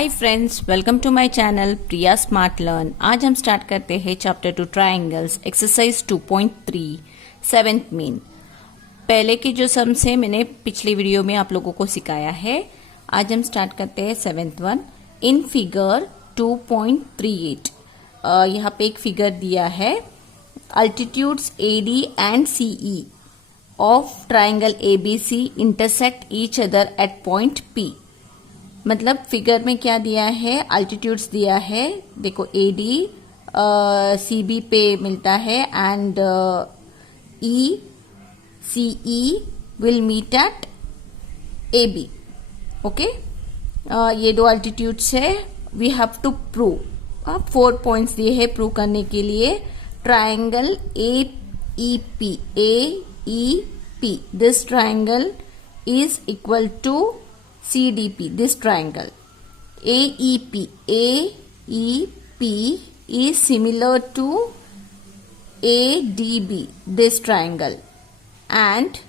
Hi friends, welcome to my channel Priya smart learn. आज हम start करते हैं चैप्टर 2 ट्रायंगल्स एक्सरसाइज 2.3 सेवेंथ मीन। पहले की जो सम्स है मैंने पिछली वीडियो में आप लोगों को सिखाया है। आज हम स्टार्ट करते हैं सेवेंथ वन। इन फिगर 2.38 यहाँ पे एक फिगर दिया है। Altitudes AD and CE of triangle ABC intersect each other at point P। मतलब फिगर में क्या दिया है, अल्टीट्यूड्स दिया है। देखो AD CB पे मिलता है and CE will meet at AB। Okay, ये दो अल्टीट्यूड्स है। We have to prove 4 points दिए है प्रूव करने के लिए। Triangle AEP this triangle is equal to CDP, this triangle. AEP is similar to ADB, this triangle. And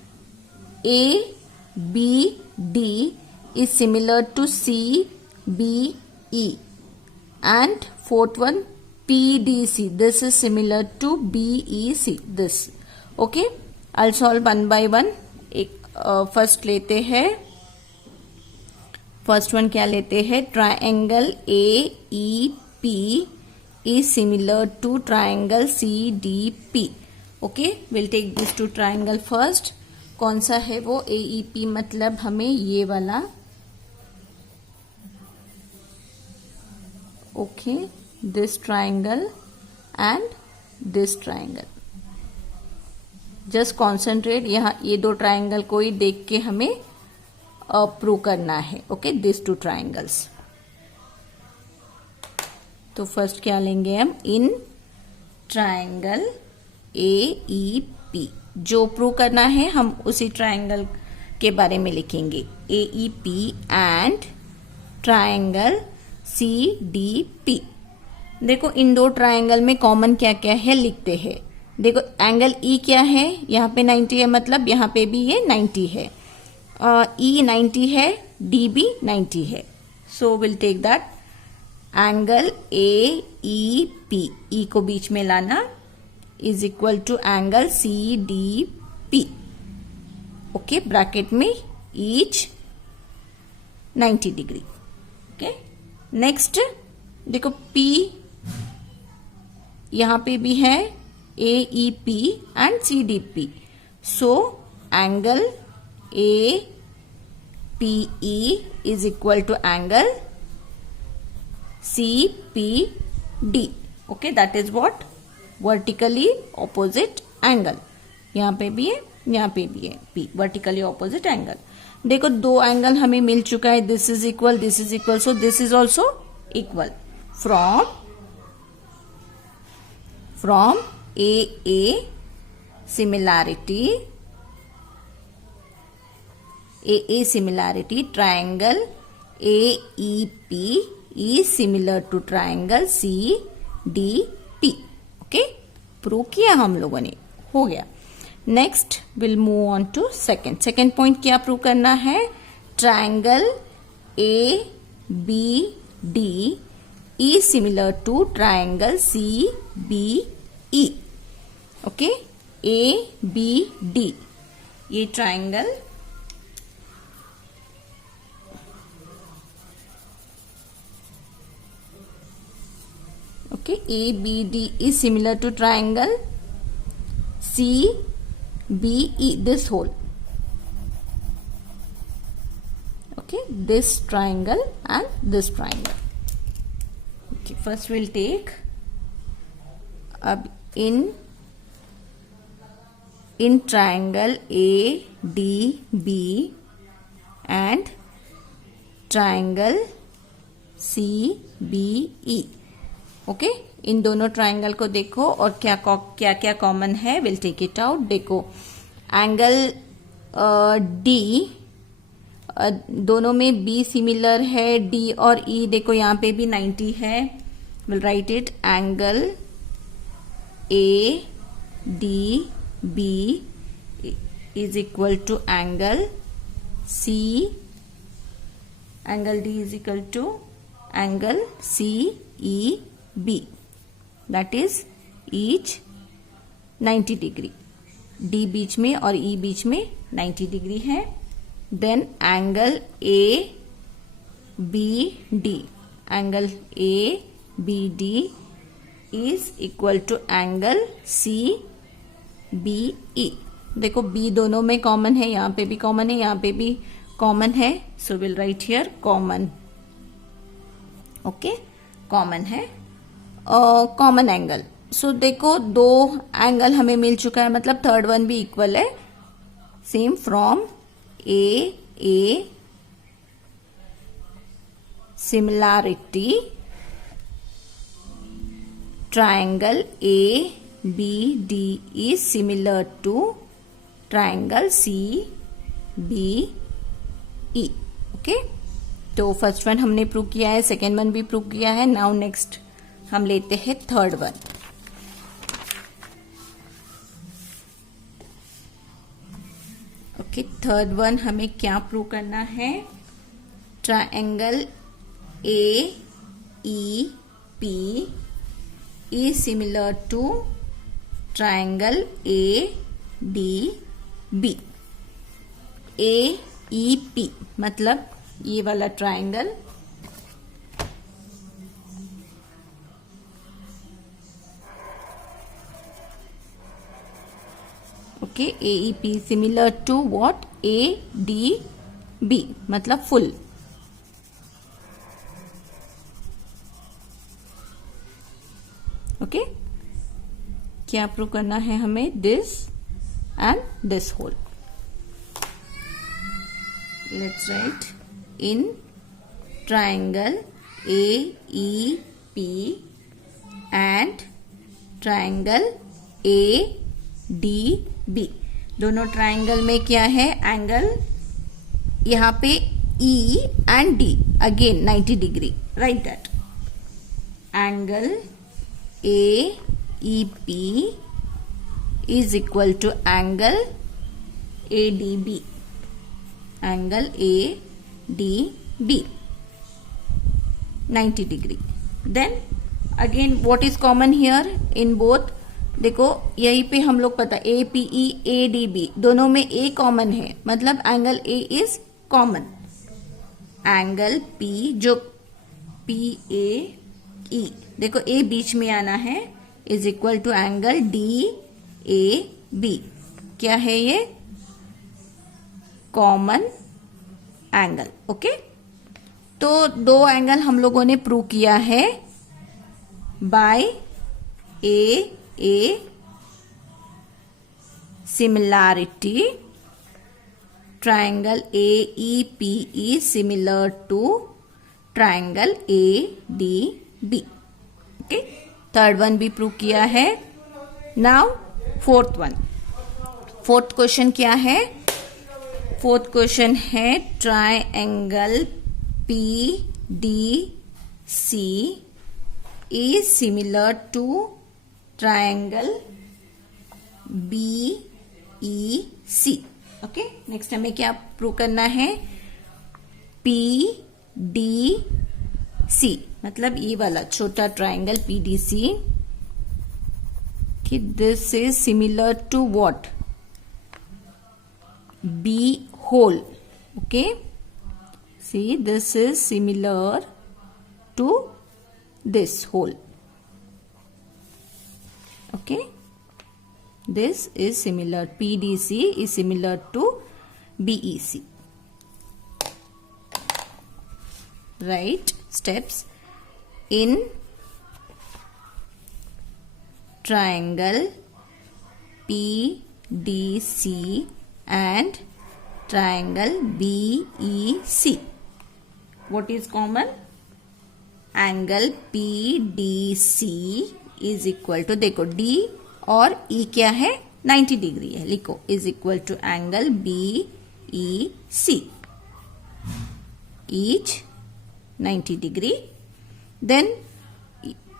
ABD is similar to CBE. And fourth one, PDC. This is similar to BEC, this. Okay, I'll solve one by one. First लेते हैं। First one क्या लेते हैं, triangle AEP is similar to triangle CDP। Okay, will take this two triangle first. कौन सा है वो AEP, मतलब हमें ये वाला। Okay, this triangle and this triangle. Just concentrate, यहाँ ये दो ट्रायंगल को ही देख के हमें प्रूव करना है। Okay, this two triangles. तो फर्स्ट क्या लेंगे हम, इन ट्रायंगल AEP। जो प्रूव करना है हम उसी ट्रायंगल के बारे में लिखेंगे। AEP and triangle CDP। देखो इन दो ट्रायंगल में कॉमन क्या क्या है लिखते हैं। देखो एंगल E क्या है, यहाँ पे 90 है, मतलब यहाँ पे भी ये 90 है। E 90 है, DB 90 है। So will take that angle AEP, E को बीच में लाना, is equal to angle CDP। Okay, bracket में ईच 90 डिग्री। ओके, नेक्स्ट देखो P यहां पे भी है, AEP and CDP। So angle APE is equal to angle CPD. Okay, that is what vertically opposite angle. यहाँ पे भी है, यहाँ पे भी है P, vertically opposite angle. देखो दो एंगल हमें मिल चुका है, this is equal, so this is also equal. From AA similarity, triangle AEP is similar to triangle CDP. Okay, prove किया हम लोगों ने, हो गया। Next will move on to second point. क्या प्रूव करना है, triangle ABD is similar to triangle CBE. Okay, ABD ये triangle okay, ABD is similar to triangle CBE, this whole. Okay, this triangle and this triangle. Okay, first we'll take अब in triangle ADB and triangle CBE। Okay, इन दोनों triangle को देखो और क्या क्या common है, विल टेक इट आउट। देखो एंगल D, दोनों में B सिमिलर है, D और E देखो यहाँ पे भी 90 है। Will write it, angle ADB is equal to angle D is equal to angle CEB, that is each 90 degree. D बीच में और E बीच में 90 डिग्री है। Then angle ABD, angle ABD is equal to angle CBE। देखो B दोनों में common है, यहाँ पे भी कॉमन है, यहाँ पे भी कॉमन है, so will write here common. Okay, common है, कॉमन एंगल। सो देखो दो एंगल हमें मिल चुका है, मतलब थर्ड वन भी इक्वल है। Same from A similarity triangle ABD is similar to triangle CBE। Okay, तो फर्स्ट वन हमने प्रूव किया है, सेकेंड वन भी प्रूव किया है। नाउ नेक्स्ट हम लेते हैं third one. Okay, third one हमें क्या प्रूव करना है? Triangle AEP is similar to triangle ADB। AEP मतलब ये वाला triangle, okay, AEP similar to what? ADB मतलब फुल। ओके, क्या प्रूव करना है हमें? This and this whole. Let's write in triangle AEP and triangle ADB। दोनों ट्रायंगल में क्या है? एंगल यहाँ पे E and D again 90 degree, right that. Angle AEP is equal to angle ADB, angle ADB 90 degree। Then again what is common here in both? देखो यहीं पे हम लोग पता APE ADB दोनों में A कॉमन है, मतलब angle A is common. Angle P जो PAE, देखो A बीच में आना है, is equal to angle DAB। क्या है ये? Common angle. ओके, तो दो एंगल हम लोगों ने प्रूव किया है by A similarity. Triangle AEP is similar to triangle ADB। Okay, third one भी प्रूव किया है। Now fourth one. Fourth question क्या है? फोर्थ क्वेश्चन है triangle PDC is similar to triangle BEC। Okay, next हमें क्या प्रूव करना है? PDC मतलब ये वाला छोटा ट्रायंगल PDC कि this is similar to what? B whole. Okay, see this is similar to this whole. Okay, this is similar, PDC is similar to BEC। Right steps in triangle PDC and triangle BEC। What is common? Angle PDC is equal to, देखो D और E क्या है? 90 degree है, लिखो is equal to angle BEC, each 90 degree. Then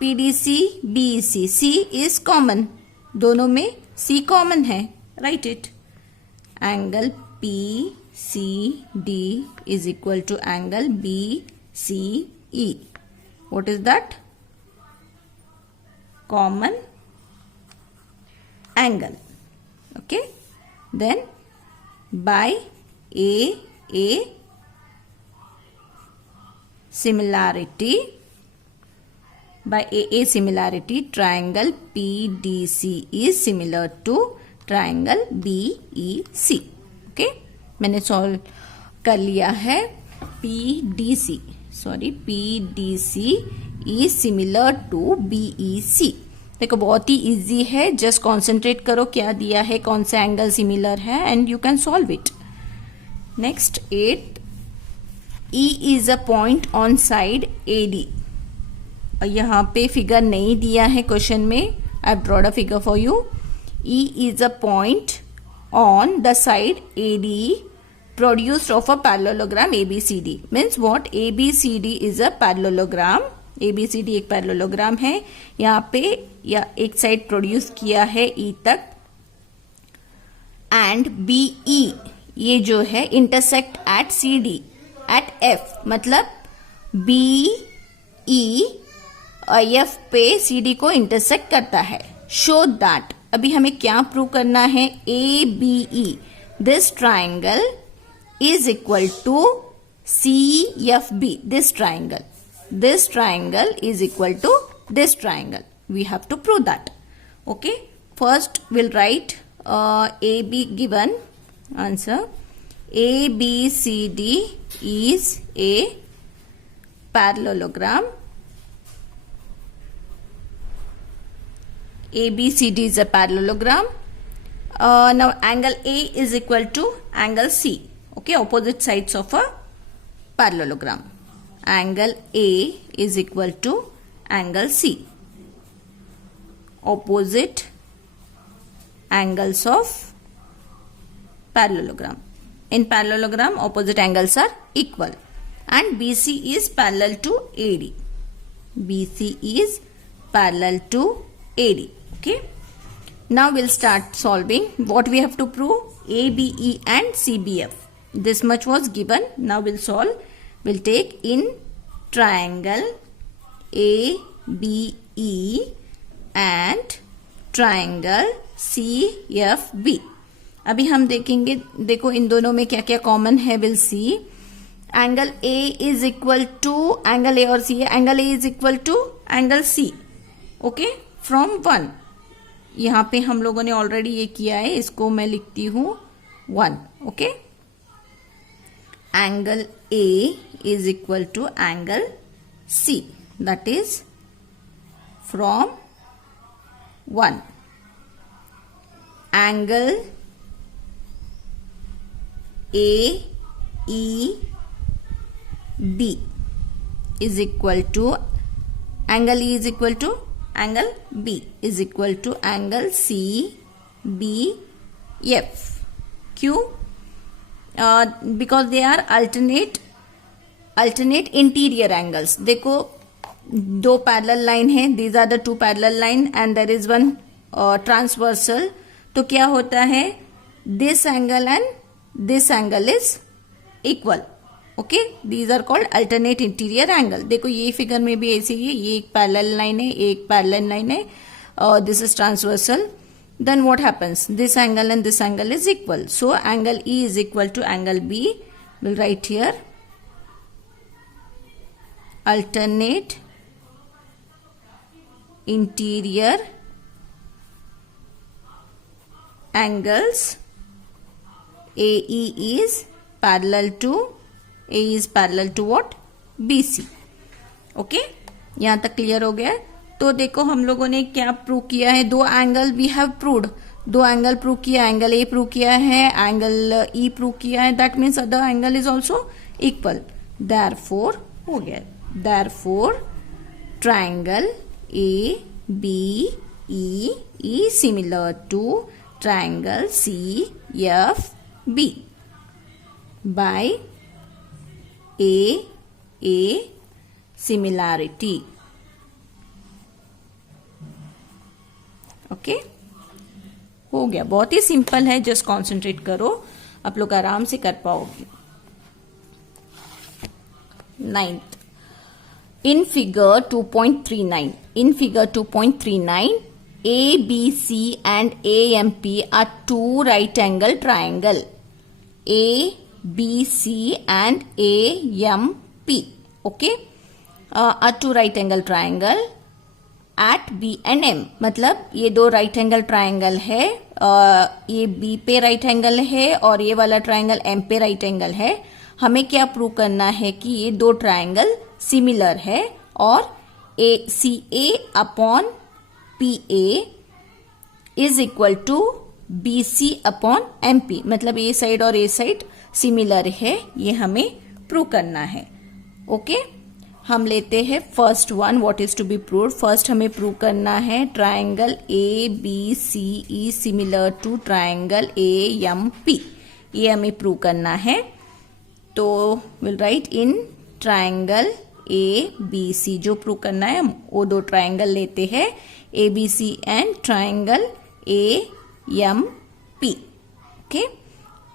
PDC BEC, C is common, दोनों में C common है, right it. Angle PCD is equal to angle BCE, What is that? Common angle. Okay. Then by a similarity, by a similarity, triangle PDC is similar to triangle BEC. Okay. मैंने solve कर लिया है. PDC is similar to BEC. देखो बहुत ही easy है. Just concentrate करो क्या दिया है, कौन सा एंगल सिमिलर है, and you can solve it. Next 8. E is a point on side AD. यहाँ पे फिगर नहीं दिया है क्वेश्चन में. I have drawn a figure for you. E is a point on the side AD produced of a parallelogram ABCD. Means what? ABCD is a parallelogram. ABCD एक parallelogram है. यहाँ पे या एक साइड प्रोड्यूस किया है E तक, and BE ये जो है intersect at CD at F. मतलब BE F पे CD को इंटरसेक्ट करता है. Show that. अभी हमें क्या प्रूव करना है? ABE this triangle is equal to CFB. This triangle is equal to this triangle. We have to prove that. Okay. First we'll write AB given answer. ABCD is a parallelogram. ABCD is a parallelogram. Now angle A is equal to angle C. Okay, opposite sides of a parallelogram. Angle A is equal to angle C. Opposite angles of parallelogram. In parallelogram, opposite angles are equal. And BC is parallel to AD. BC is parallel to AD. Okay. Now we'll start solving. What we have to prove? ABE and CBF. This much was given. Now we'll solve. We'll take in triangle ABE and triangle CFB. अभी हम देखेंगे. देखो इन दोनों में क्या क्या common है. Will see. Angle A is equal to angle A और C है. Angle A is equal to angle C. Okay. From 1. यहाँ पे हम लोगों ने ऑलरेडी ये किया है. इसको मैं लिखती हूँ 1. Okay. Angle A is equal to angle C. That is from 1. Angle AEB is equal to angle E is equal to angle B is equal to angle CBF. Q. Because they are alternate interior angles. देखो दो parallel line है. these are the two parallel line and there is one transversal. तो क्या होता है? this angle and this angle is equal. okay, these are called alternate interior angle. देखो ये figure में भी ऐसे ही है. ये एक पैरेलल लाइन है, एक पैरेलल लाइन है. this is transversal. Then what happens? This angle and this angle is equal. So angle E is equal to angle B. We'll write here alternate interior angles. AE is parallel to what? BC. Okay? यहाँ तक clear हो गया. तो देखो हम लोगों ने क्या प्रूव किया है. दो एंगल वी हैव प्रूव्ड. दो एंगल प्रूव किया. एंगल ए प्रूव किया है, एंगल ई प्रूव किया है. That means other angle is also equal. Therefore हो गया. Therefore triangle A B E is similar to triangle C F B by A similarity. Okay. हो गया. बहुत ही सिंपल है. जस्ट कॉन्सेंट्रेट करो, आप लोग आराम से कर पाओगे. 9th In figure 2.39, ABC and AMP are two right angle triangle. ABC and AMP, okay, are two right angle triangle at B and M. मतलब ये दो right angle triangle है, ये B पे right angle है और ये वाला triangle M पे right angle है. हमें क्या प्रूव करना है कि ये दो ट्राइंगल सिमिलर है और CA upon PA is equal to BC upon MP. मतलब ए साइड और ए साइड सिमिलर है, ये हमें प्रूव करना है. ओके, हम लेते हैं first one. What is to be prove? First हमें प्रूव करना है triangle ABCE similar to triangle AMP. ये हमें प्रूव करना है. तो will write in triangle ABC. जो प्रूव करना है हम वो दो ट्राइंगल लेते हैं, ABC and triangle AMP. Okay,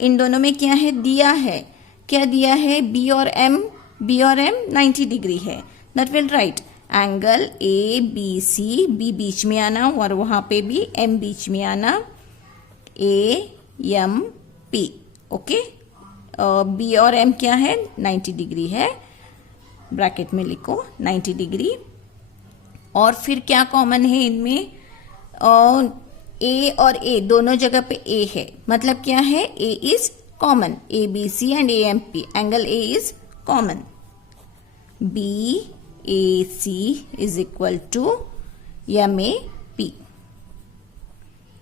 इन दोनों में क्या है दिया है? क्या दिया है? B और M 90 डिग्री है. That will write angle ABC, B बीच में आना और वहां पे भी M बीच में आना, AMP. ओके, B और M क्या है? 90 डिग्री है. ब्रैकेट में लिखो 90 डिग्री. और फिर क्या कॉमन है इनमें? A और A दोनों जगह पे A है. मतलब क्या है? A is common. ABC and AMP, angle A is common. BAC is equal to MAP.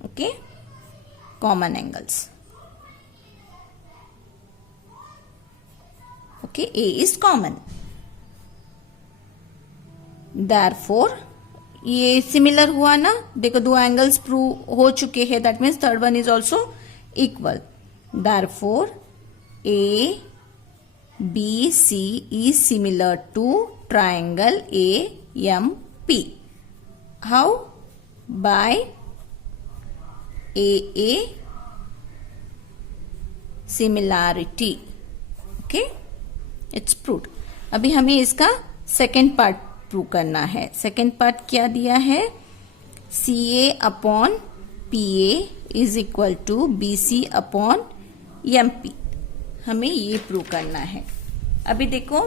Okay, common angles. Okay, A is common. Therefore, ये सिमिलर हुआ ना? देखो दो एंगल्स प्रूव हो चुके हैं. That means third one is also equal. Therefore, ABC is similar to triangle AMP. How? By AA similarity. Okay? It's proved. अभी हमें इसका सेकेंड पार्ट प्रूव करना है. सेकेंड पार्ट क्या दिया है? CA upon PA is equal to BC upon MP. हमें ये प्रूव करना है. अभी देखो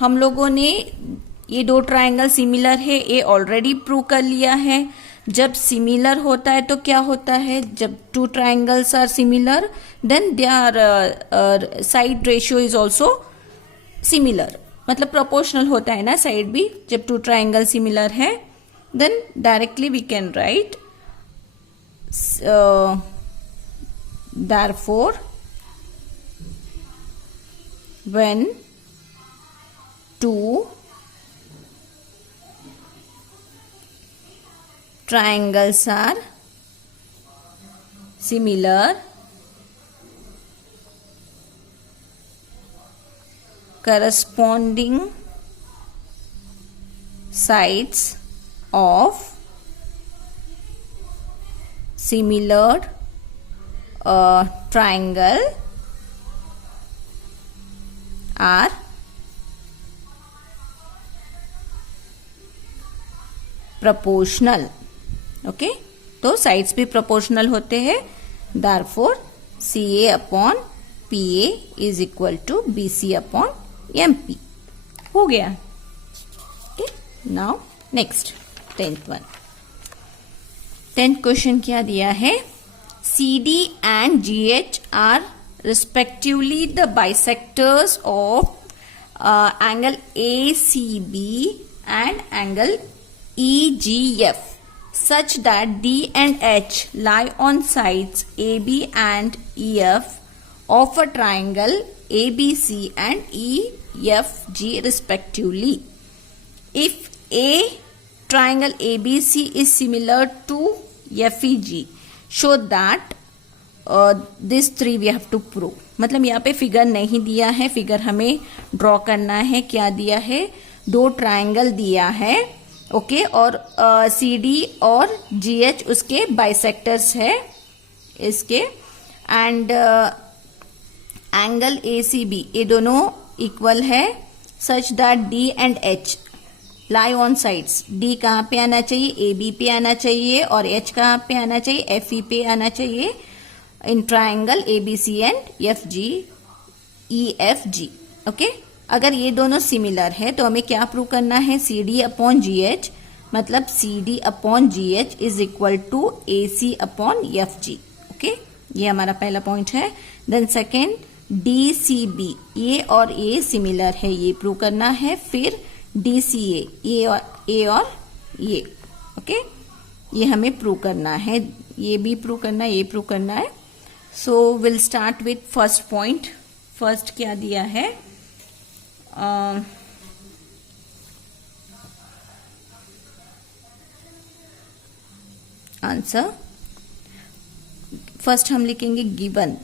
हम लोगों ने ये दो ट्राइंगल सिमिलर है, ये ऑलरेडी प्रूव कर लिया है. जब सिमिलर होता है तो क्या होता है? जब two triangles are similar then their side ratio is also similar. मतलब प्रोपोर्शनल होता है ना साइड भी. जब टू ट्राइंगल सिमिलर है then directly we can write therefore when two triangles are similar, corresponding sides of similar triangle are proportional. Okay, तो sides भी proportional होते हैं. therefore CA upon PA is equal to BC upon MP. हो गया. Okay, now next 10th one. 10th question क्या दिया है? CD and GH are respectively the bisectors of angle ACB and angle EGF such that D and H lie on sides AB and EF of a triangle ABC and EFG respectively. If A triangle ABC is similar to FEG, show that this three we have to prove. मतलब यहाँ पे figure नहीं दिया है, figure हमें draw करना है. क्या दिया है? दो ट्राइंगल दिया है. ओके, और CD और GH उसके बाइसेक्टर्स है इसके. एंड एंगल ACB ये दोनों इक्वल है such that D and H lie on sides. D कहाँ पे आना चाहिए, ए बी पे आना चाहिए, और एच कहाँ पे आना चाहिए, एफ ई पे आना चाहिए in triangle A B C and F G E F G. Okay, अगर ये दोनों सिमिलर है तो हमें क्या प्रूव करना है, C D upon G H, मतलब C D upon G H is equal to A C upon F G. Okay, ये हमारा पहला पॉइंट है। Then second, D C B, ये और ए सिमिलर है, ये प्रूव करना है। फिर डी सी ए, ए और ये, ओके, ये हमें प्रूव करना है, ये भी प्रूव करना है, ये प्रूव करना है। So will start with first point. First क्या दिया है, आंसर फर्स्ट हम लिखेंगे गिवन।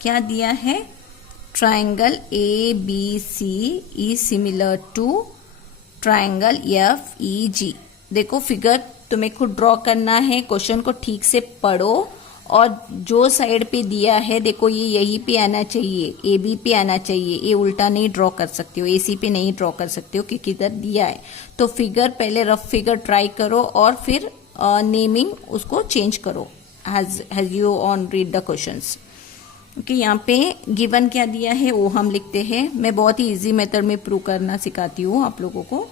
क्या दिया है, triangle A B C is similar to triangle F E G. देखो फिगर तुम्हें खुद ड्रॉ करना है, क्वेश्चन को ठीक से पढ़ो, और जो साइड पे दिया है देखो ये यही पे आना चाहिए, ए बी पे आना चाहिए, ये उल्टा नहीं ड्रॉ कर सकते हो, ए सी पे नहीं ड्रॉ कर सकते हो क्योंकि इधर दिया है। तो फिगर पहले रफ फिगर ट्राई करो और फिर नेमिंग उसको चेंज करो has you on read the questions. Okay, यहाँ पे गिवन क्या दिया है वो हम लिखते हैं। मैं बहुत ही इजी मेथड में प्रूव करना सिखाती हूँ आप लोगों को।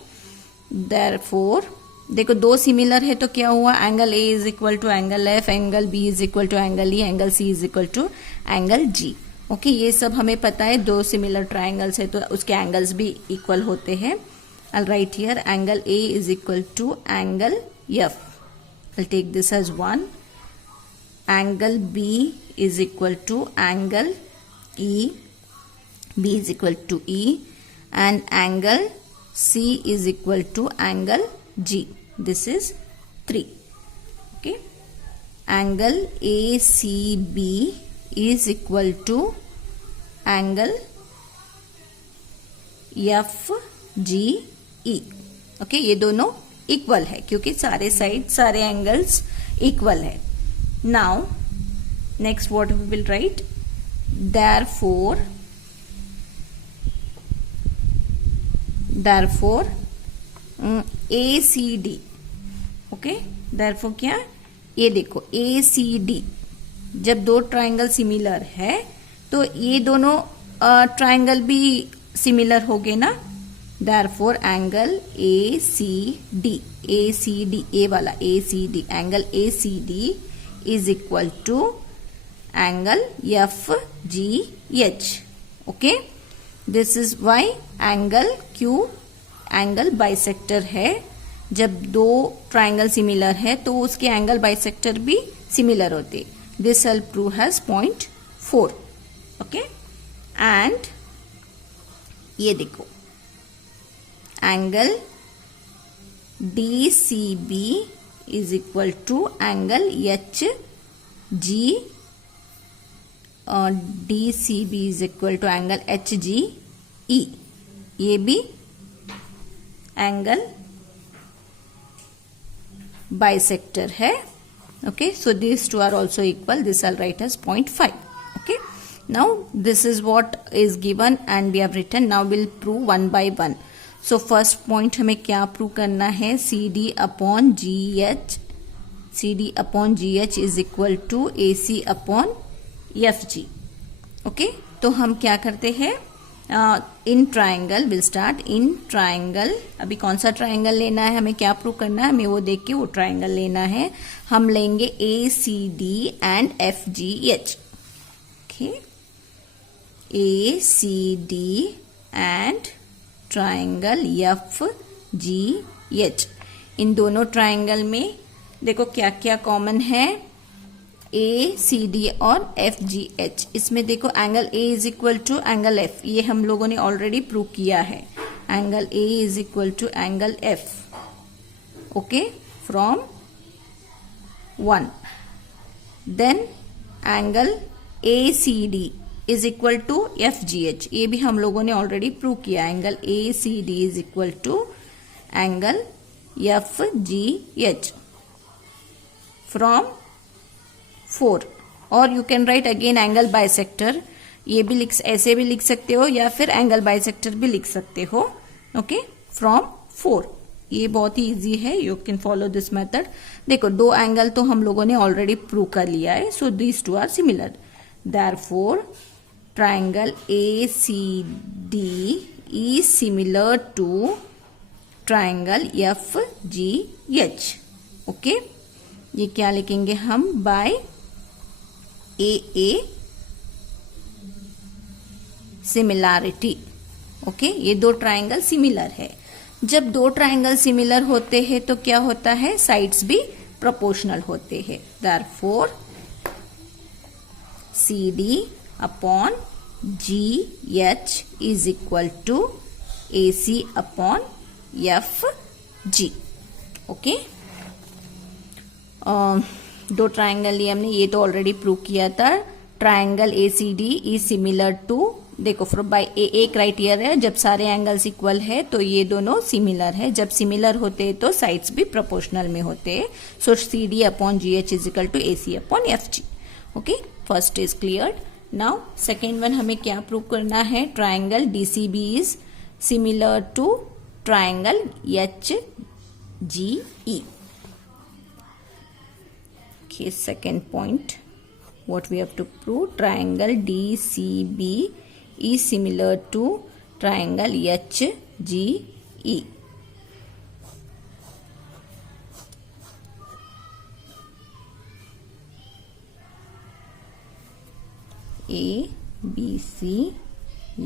देयरफॉर देखो दो सिमिलर है तो क्या हुआ, angle A is equal to angle F, angle B is equal to angle E, angle C is equal to angle G. Okay, ये सब हमें पता है, दो सिमिलर ट्राइंगल्स है तो उसके एंगल्स भी इक्वल होते हैं। I write here angle A is equal to angle F, I take this as 1, angle B is equal to angle E, B is equal to E, and angle C is equal to angle G. This is 3. Okay, angle ACB is equal to angle FGE. Okay, ये दोनों equal है क्योंकि सारे side सारे angles equal है। Now, next what we will write, therefore ACD, okay, therefore क्या, ये देखो ACD, जब दो ट्राइंगल सिमिलर है तो ये दोनों ट्राइंगल भी सिमिलर हो गए ना। therefore एंगल ACD, ए वाला ACD, angle ACD is equal to angle FGH. Okay, this is why angle Q angle bisector है। जब दो ट्राइंगल सिमिलर है तो उसके एंगल बाइसेक्टर भी सिमिलर होते। This I'll prove has 0.4. Okay, and ये देखो angle DCB is equal to angle HG, और DCB is equal to angle HGE, ये भी एंगल बाइसेक्टर है। Okay, so this two are also equal, this I'll write as 0.5. Okay, now this is what is given and we have written. Now will prove one by one. So first point हमें क्या prove करना है, C D upon G H is equal to A C upon F G. Okay, तो हम क्या करते हैं, in triangle will start, in triangle, अभी कौन सा ट्राइंगल लेना है, हमें क्या प्रूव करना है, हमें वो देख के वो ट्राइंगल लेना है। हम लेंगे A C D and F G H. Okay, A C D and triangle F G H. इन दोनों ट्राइंगल में देखो क्या क्या कॉमन है, ए सी डी और एफ जी एच। इसमें देखो angle A is equal to angle F, ये हम लोगों ने ऑलरेडी प्रूव किया है। Angle A is equal to angle F, okay, from 1। Then angle A C D is equal to F G H, ये भी हम लोगों ने ऑलरेडी प्रूव किया। Angle A C D is equal to angle F G H from 4। और you can write again angle bisector, ये भी ऐसे भी लिख सकते हो या फिर एंगल बाइसेक्टर भी लिख सकते हो. Okay, from 4. ये बहुत ही इजी है, you can follow this method. देखो दो एंगल तो हम लोगों ने ऑलरेडी प्रूव कर लिया है, so these two are similar. Therefore triangle ACD is similar to triangle FGH. Okay, ये क्या लिखेंगे हम, बाय AA सिमिलैरिटी. ओके, ये दो ट्राइंगल सिमिलर है. जब दो ट्राइंगल सिमिलर होते हैं तो क्या होता है, साइड्स भी प्रोपोर्शनल होते हैं. Therefore CD upon GH is equal to AC upon FG. Okay, दो ट्राइंगल लिए हमने, ये तो ऑलरेडी प्रूव किया था. Triangle ACD is similar to, देखो फ्रॉम बाय AA क्राइटेरिया, जब सारे एंगल्स इक्वल है तो ये दोनों सिमिलर है. जब सिमिलर होते हैं तो साइड्स भी प्रोपोर्शनल में होते हैं. So CD upon GH is equal to AC upon FG. Okay, first is cleared. Now second one हमें क्या प्रूव करना है, triangle DCB is similar to triangle HGE. Okay, second point, what we have to prove, triangle DCB is similar to triangle HGE. A B C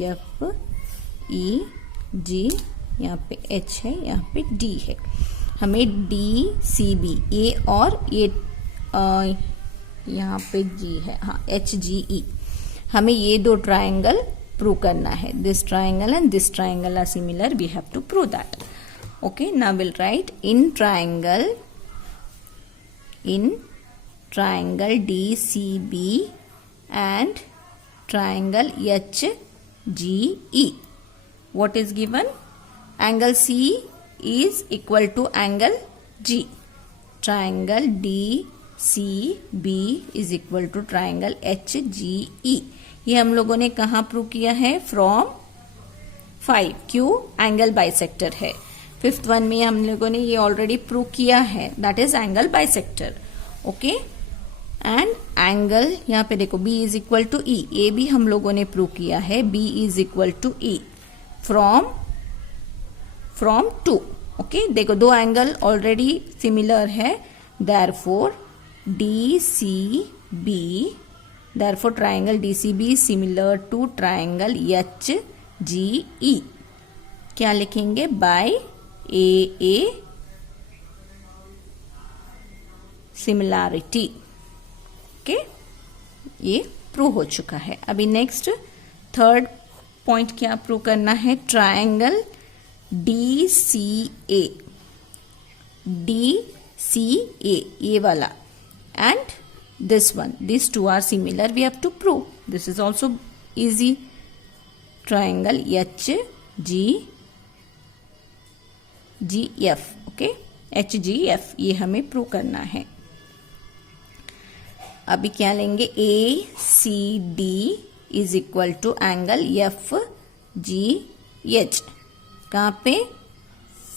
F E G, यहाँ पे H है, यहाँ पे D है. हमें DCB A और ये यहाँ पे G है, हाँ HGE, हमें ये दो ट्राइंगल प्रूव करना है. This triangle and this triangle are similar, we have to prove that. Okay, now will write in triangle DCB and triangle HGE, what is given, angle C is equal to angle G. Triangle DCB is equal to triangle HGE. ये हम लोगों ने कहाँ prove किया है, फ्रॉम 5. क्यों, angle bisector है. फिफ्थ वन में हम लोगों ने ये ऑलरेडी प्रूव किया है, that is angle bisector. Okay, and angle यहाँ पे देखो B is equal to E, ये भी हम लोगों ने प्रूव किया है, B is equal to E from 2. Okay, देखो दो एंगल ऑलरेडी सिमिलर है. Therefore triangle DCB similar to triangle HGE. क्या लिखेंगे, बाय AA सिमिलैरिटी. ओके, ये प्रूव हो चुका है. अभी नेक्स्ट थर्ड पॉइंट क्या प्रूव करना है, ट्राइंगल DCA, ये वाला and this one, these two are similar, we have to prove. This is also easy. Triangle HGF. okay, HGF ये हमें प्रूव करना है. अभी क्या लेंगे, ACD is equal to angle FGH. कहाँ पे,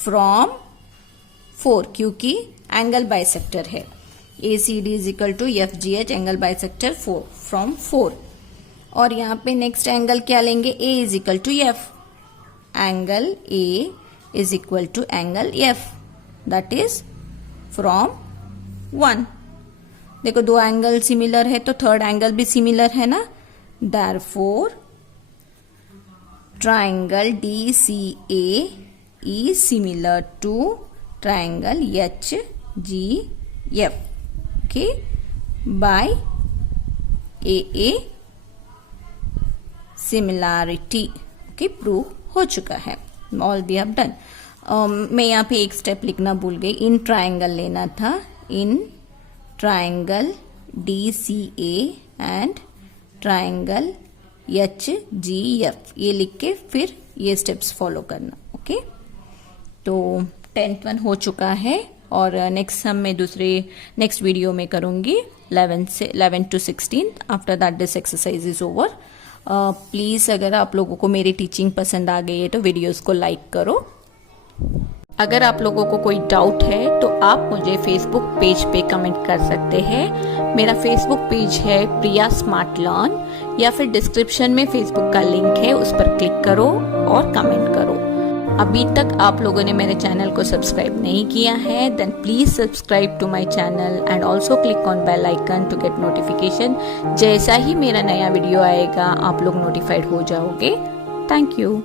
फ्रॉम 4, क्योंकि एंगल बाइसेक्टर है. ACD is equal to FGH, angle bisector 4, from 4. और यहाँ पे नेक्स्ट एंगल क्या लेंगे, A is equal to F. Angle A is equal to angle F, that is from 1. देखो दो एंगल सिमिलर है तो थर्ड एंगल भी सिमिलर है ना. Therefore triangle DCA is similar to triangle HGF. okay, by AA similarity. Okay, prove हो चुका है, ऑल वी हैव डन. मैं यहाँ पे एक स्टेप लिखना भूल गई, इन ट्राइंगल लेना था. In triangle DCA and triangle HGF, ये लिख के फिर ये स्टेप्स फॉलो करना. ओके, तो 10th वन हो चुका है और नेक्स्ट सम में नेक्स्ट वीडियो में करूंगी 11 to 16. After that this exercise is over. Please अगर आप लोगों को मेरी टीचिंग पसंद आ गई है तो वीडियोस को लाइक करो। अगर आप लोगों को कोई डाउट है तो आप मुझे फेसबुक पेज पे कमेंट कर सकते हैं। मेरा फेसबुक पेज है प्रिया स्मार्ट लर्न, या फिर डिस्क्रिप्शन में फेसबुक का लिंक है, उस पर क्लिक करो और कमेंट करो। अभी तक आप लोगों ने मेरे चैनल को सब्सक्राइब नहीं किया है then please subscribe to my channel and also click on bell icon to get notification. जैसा ही मेरा नया वीडियो आएगा आप लोग नोटिफाइड हो जाओगे। Thank you.